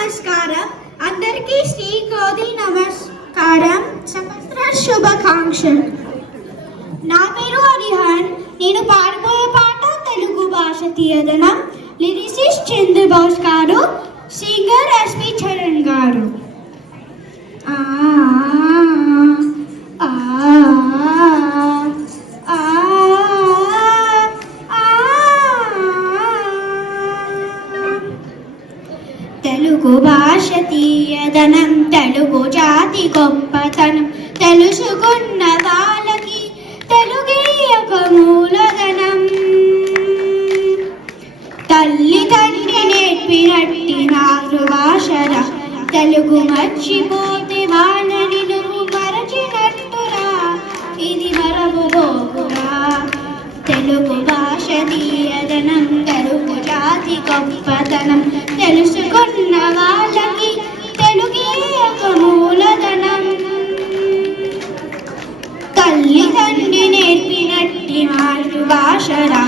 నమస్కారం. అందరికీ శ్రీ కోది నమస్కారం. సంవత్సర శుభాకాంక్షలు. నా పేరు హరిహన్. నేను పాడబోయే పాట తెలుగు భాష తీయదనం. లిరిసిస్ట్ చంద్రబోస్ గారు, సింగర్ ఎస్పి చరణ్ గారు. తెలుగు భాష తీయదనం, తెలుగు జాతి గొప్పతనం, తెలుసుకున్న వాళ్ళకి తెలుగే ఒక మూలధనం. తల్లి తండ్రి నేర్పినట్టి మాతృభాషరా, తెలుగు మర్చిపోతే వాళ్ళని నువ్వు మరచినట్టురా, ఇది మరవబోకురా. తెలుగు భాష తీయదనం, తెలుగు జాతి గొప్పతనం, తెలుసుకున్న వాళ్ళకి తెలుగే ఒక మూలధనం. తల్లి తండ్రి నేర్పినట్టి మాతృభాషరా,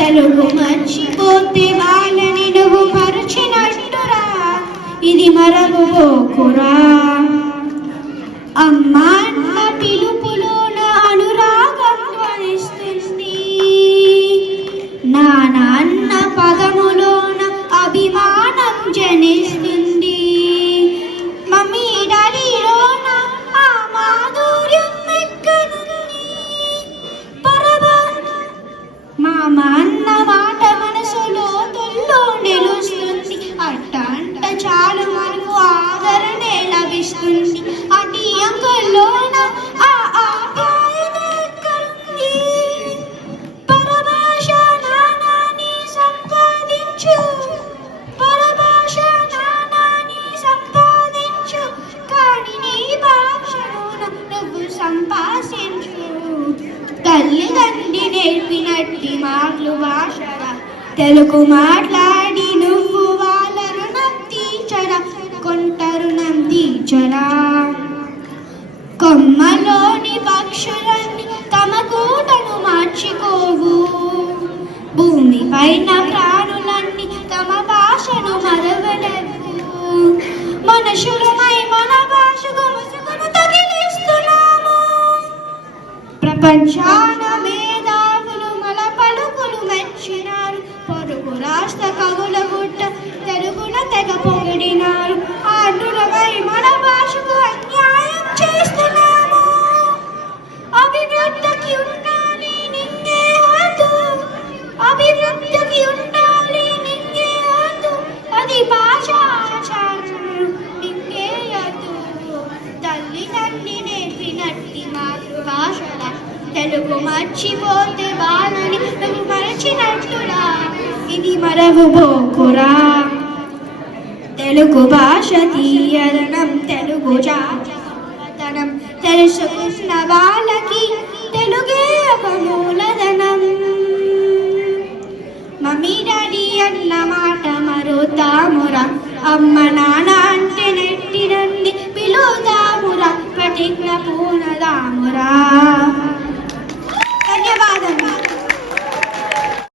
తెలుగు మర్చిపోతే వాళ్ళని నువ్వు మరచినట్టురా, ఇది మరవబోకురా. అమ్మా అన్న పిలుపులోన అనురాగం ధ్వనిస్తుంది, నాన్న పదములోన అభిమానం జనిస్తుంది, మమ్మీ డాడీలోన ఆ మాధుర్యం ఎక్కడుంది. మామ అన్న మాట మనసులో తొల్లో నిలుస్తుంది, అట్ట చాలు మనకు ఆదరణే లభిస్తుంది. అటి అంకుల్లోన ఆ ఆప్యాయత ఎక్కడుంది. పరభాష నానాన్ని సంపాదించు, పరభాష నానాన్ని సంపాదించు, కానీ నీ భాషలోన నువ్వు సంపాదించు. తల్లి తండ్రి నేర్పినట్టి మాతృభాషరా, తెలుగు మాట్లాడి నువ్వు వాళ్ళ రుణం తీర్చరా, కొంట రుణం తీర్చరా. కొమ్మలోని పక్షులన్నీ తమ కూటను మార్చుకోవు, భూమి పైన ప్రాణులన్నీ తమ భాషను మరవలేవు. మనుషులమై మన భాషకు ముసుగును తగిలిస్తున్నాము. ప్రపంచాన మేధావులు మన పలుకులు మెచ్చినారు, పొరుగు రాష్ట్ర కవుల గుట్ట తెలుగున తెగ పొగిడినారు. ఆంధ్రులమై మన భాషకు అన్యాయం చేస్తున్నాము. అభివృద్ధికి ఉండాలి నిన్నే హద్దు, అభివృద్ధికి ఉండాలి నిన్నే హద్దు, అది భాషాచారం నిన్నే హద్దు. తల్లి తండ్రి నేర్పినట్టి మాతృభాషల, తెలుగు మర్చిపోతే వాళ్ళని నువ్వు మరచినట్టురా, ఇది మరవబోకురా. తెలుగు భాష తీయదనం, తెలుగు జాతి గొప్పతనం, తెలుసుకున్న వాళ్ళకి తెలుగే ఒక మూలధనం. మమ్మీ డాడీ అన్న మాట మరుతాము